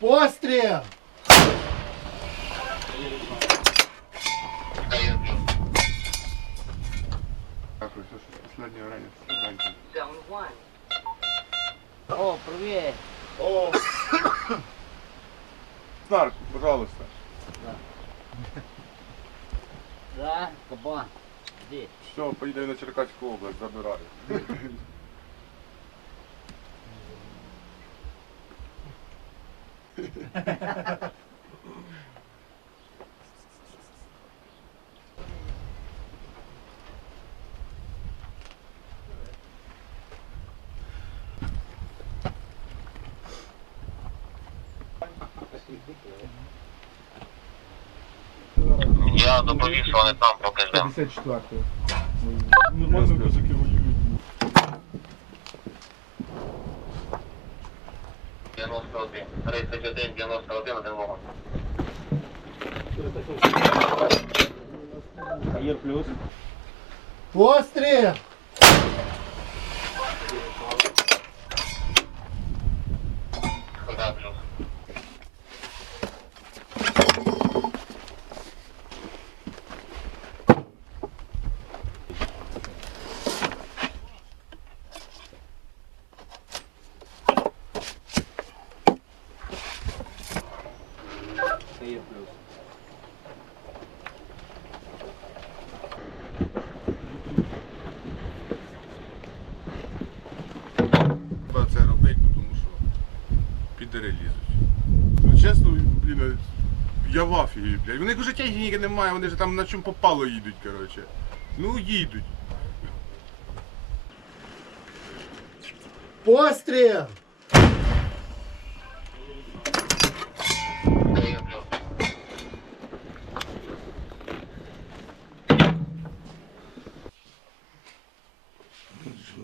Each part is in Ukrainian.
Постріл! Дякую, це щось останнє время. Данька. Zone one. О, привіт! О! Снарк, пожалуйста. Да, кабан. Іди. Все, поїдемо на Черкаську область, забираю. Я доповів, що вони там поки ждемо. 54 Нормально козаки воюють. 91, 31, 91, один вогонь. Аєр плюс. Постріл! Да, плюс. Аєр плюс. Треба це робити, тому що підери лізуть. Ну чесно, блін, афії, блядь. Вони життя ніяке немає, вони ж там на чому попало їдуть, коротше. Ну їдуть. Постріл!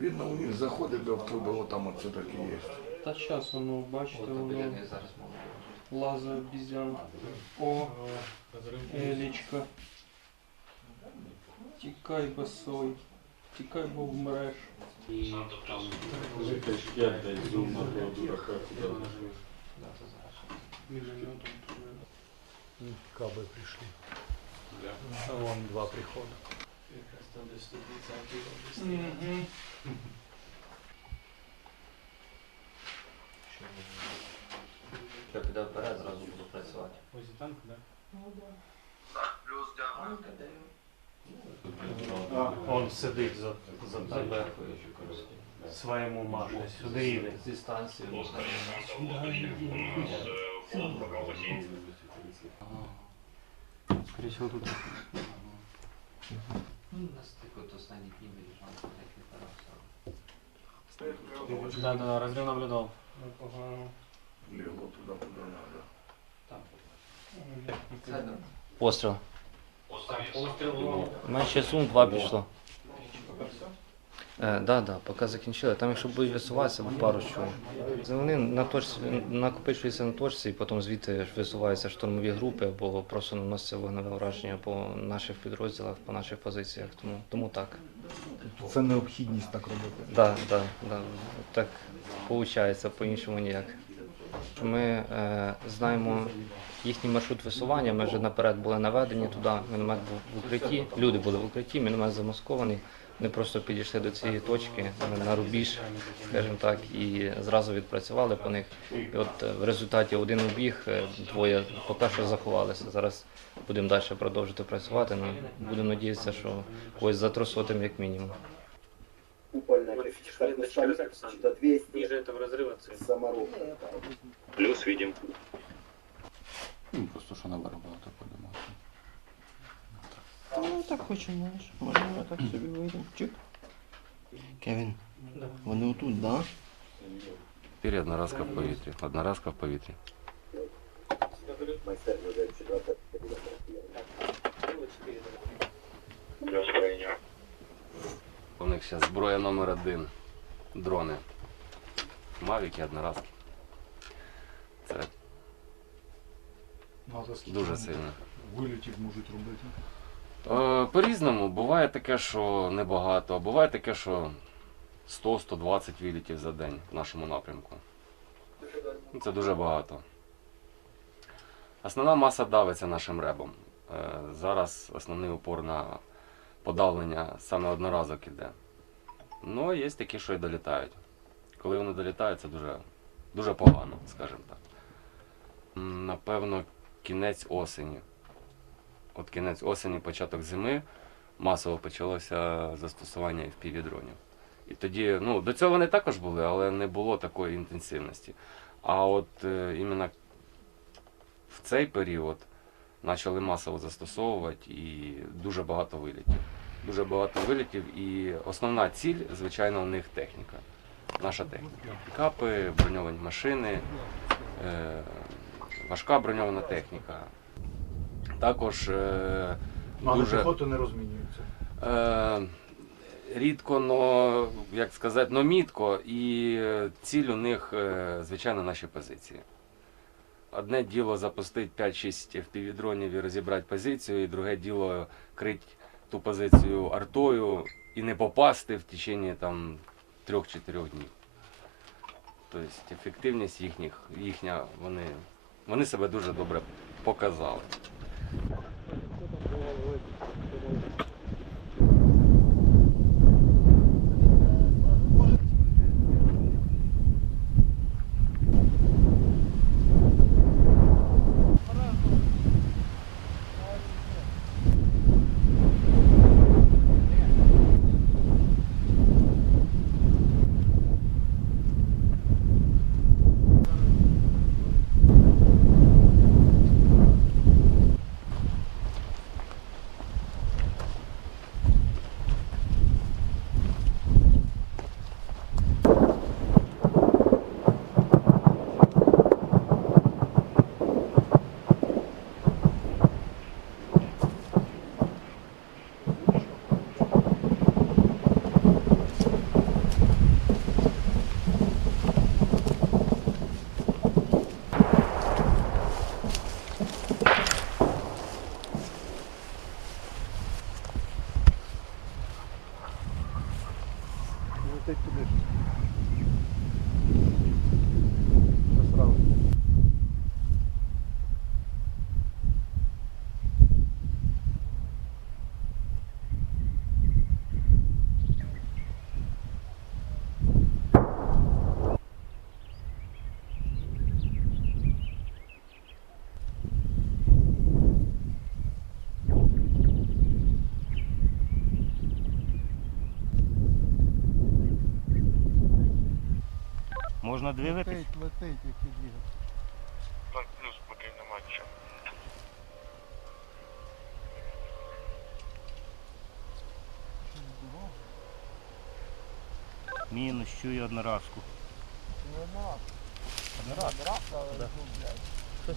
Видно, у них заходить до автобуса, вот там вот все-таки есть. Та щас воно, бачите, воно лаза обізян. О, Елічка. Тікай босой. Тікай, бо вмреш. Мінометом туди. Каби прийшли. Вон два приходи. Мгм. Піде вперед, зразу буду працювати. Плюс, дякую. Он сидить за, за Забехую. своєму Маші. Сюди йде. Зі станції Скоріше всього тут. На. Да, да, розрив наблюдав. Непогано. Легло туда, куда надо. Постріл. Постріл. У мене ще сум два пішло. Е, да, да, поки закінчили. Там, якщо будуть висуватися, в пару що. Вони на точці, накопичуються на точці, і потім звідти ж висуваються штурмові групи, або просто наносяться вогневе враження по наших підрозділах, по наших позиціях. Тому, тому так. Це необхідність так робити. Да, да, да. Так виходить, по-іншому ніяк. Ми е, знаємо їхній маршрут висування, ми вже наперед були наведені туди, міномет був в укритті, люди були в укритті, міномет замаскований. Вони просто підійшли до цієї точки на- рубіж, скажімо так, і зразу відпрацювали по них. І от е, в результаті один убіг, е, двоє поки що заховалися. Зараз будемо далі продовжувати працювати. Ну, будемо надіятися, що когось затросотим як мінімум. Ниже этого разрыва цель. Плюс, видим. Ну, просто що на барабанах подимати. Ну так хочемо, знаєш. Можемо так собі вийдемо. Чик. Кевін, вони отут, да? Вперед, одноразка в повітрі. Одноразка в повітрі. У них зараз зброя номер один. Дрони. Мавіки, одноразки. Це дуже сильно. Вилітів можуть робити. Е, По-різному. Буває таке, що небагато, а буває таке, що 100-120 вилітів за день в нашому напрямку. Це дуже багато. Основна маса давиться нашим ребом. Е, Зараз основний упор на подавлення саме одноразок іде. Ну, є такі, що і долітають. Коли вони долітають, це дуже, дуже погано, скажімо так. Напевно, кінець осені. От кінець осені, початок зими масово почалося застосування FPV-дронів. І тоді, ну, до цього вони також були, але не було такої інтенсивності. А от е, іменно в цей період почали масово застосовувати і дуже багато вилітів. Дуже багато вилітів, і основна ціль, звичайно, у них техніка. Наша техніка. Пікапи, броньовані машини, е, важка броньована техніка. Також е, Але дуже піхоту не розмінюється. е, рідко, но як сказати, но мітко, і ціль у них, е, звичайно, наші позиції. Одне діло запустити 5-6 FPV-дронів і розібрати позицію, і друге діло крити ту позицію артою і не попасти в течение там 3-4 днів. Тобто ефективність їхніх, їхня, вони, вони себе дуже добре показали. Можна дивитись? Летить, летить, і двигатель. Так, плюс поки нема чого. Мінус, чую одноразку. Головне, щоб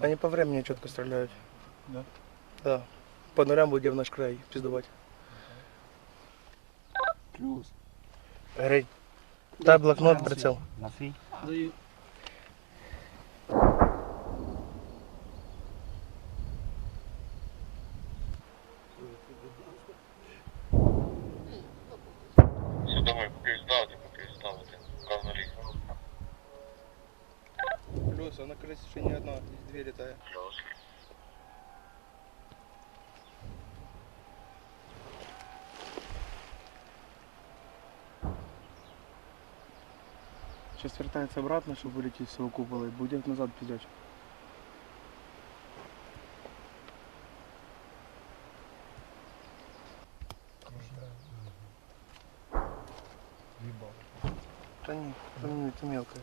Они по времени четко стреляют. Да? Да. По нулям будем в наш край пиздовать. Плюс. Грей. Дай блокнот, прицел. На свій? Все, Плюс, а на крысе еще не одна, две летает. Сейчас вертается обратно, чтобы вылететь с его купола и будет назад пиздячь. Да нет, там это мелкое.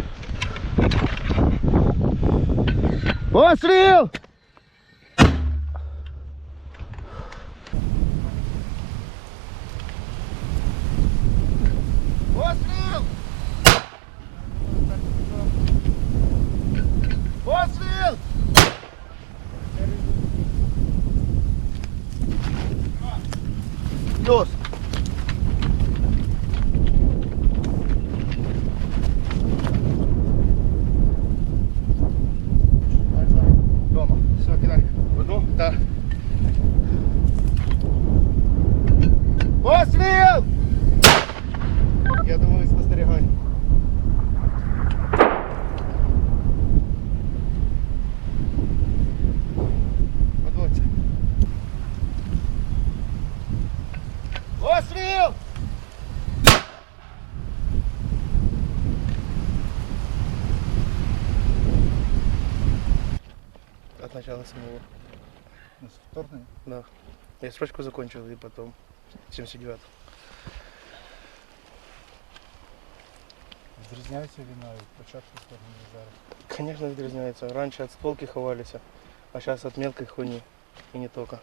Постріл! Постріл! начала самого. Вторгнення? Да. Я строчку закончил и потом 79 Зрізняється війна від початку вторгнення зараз. Конечно, відрізняється. Раньше от стволки ховалися, а сейчас от мелкой хуйни. И не только.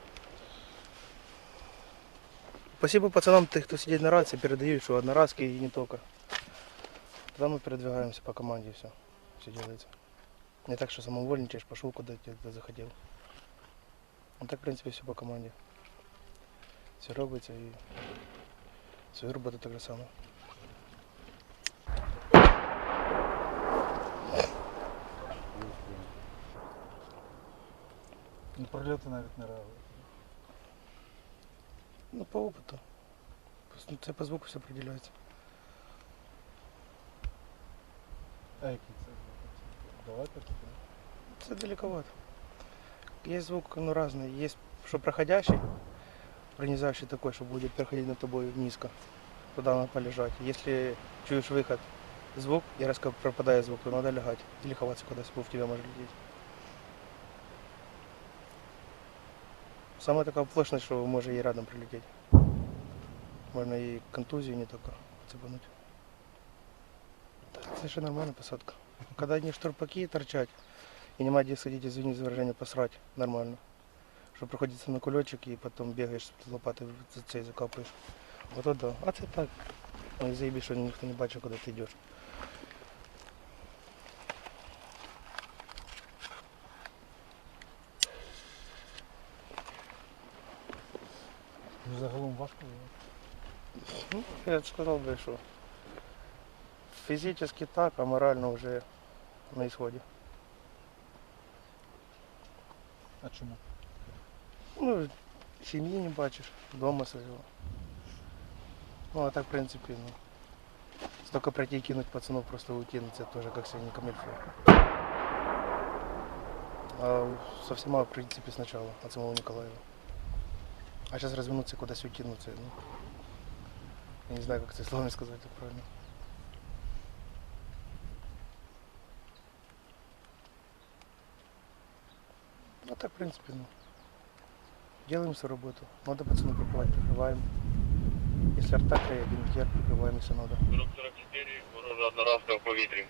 Спасибо пацанам, тих, хто сидить на рации, передають, що одноразки и не только. Тогда мы передвигаемся по команде и все. Все делается. Не так, что самовольничаешь, пошел куда-то ты захотел. Ну так, в принципе, все по команде. Все робиться и свою роботу так же само. На прольоти навіть не реагує. Ну, по опыту. Просто Це по звуку все определяется. А який це? Далеко таке? Це далековато. Есть звук, ну, разный. Есть, что проходящий, пронизающий такой, что будет проходить над тобой низко. Туда надо полежать. Если чуешь выход, звук, и резко пропадает звук, то надо лягать. Или ховаться, когда звук в тебя может лететь. Самая такая оплошность, что может и рядом прилететь. Можно и контузию не только цепануть. Это совершенно нормальная посадка. Когда одни штурпаки торчать, и нема где сходить, извини за выражение, посрать нормально. Что приходится на кулечек и потом бегаешь с лопатой за цей закапаешь. Вот это да. А це так. Ну і заебись, що ніхто не бачив, куди ти йдеш. Загалом важко. було. Ну, я б сказав би, що фізично так, а морально вже на исході. А чому? Ну, сім'ї не бачиш, вдома сидів. Ну, а так, в принципі, ну. Столько пройти и кинуть пацанов, просто уйти, ну, это тоже как себе не камильфо. А со всема, в принципе, сначала, от самого Николаева. А сейчас развернуться и куда-то уйти, ну, це, ну, я не знаю, как это словами сказать это правильно. так, в принципе, ну. Делаем свою работу. Надо пацану прикрывать, прикрываем. Если арта, один гер, прикрываем, если надо. 44, ворожа одноразка в повітрі.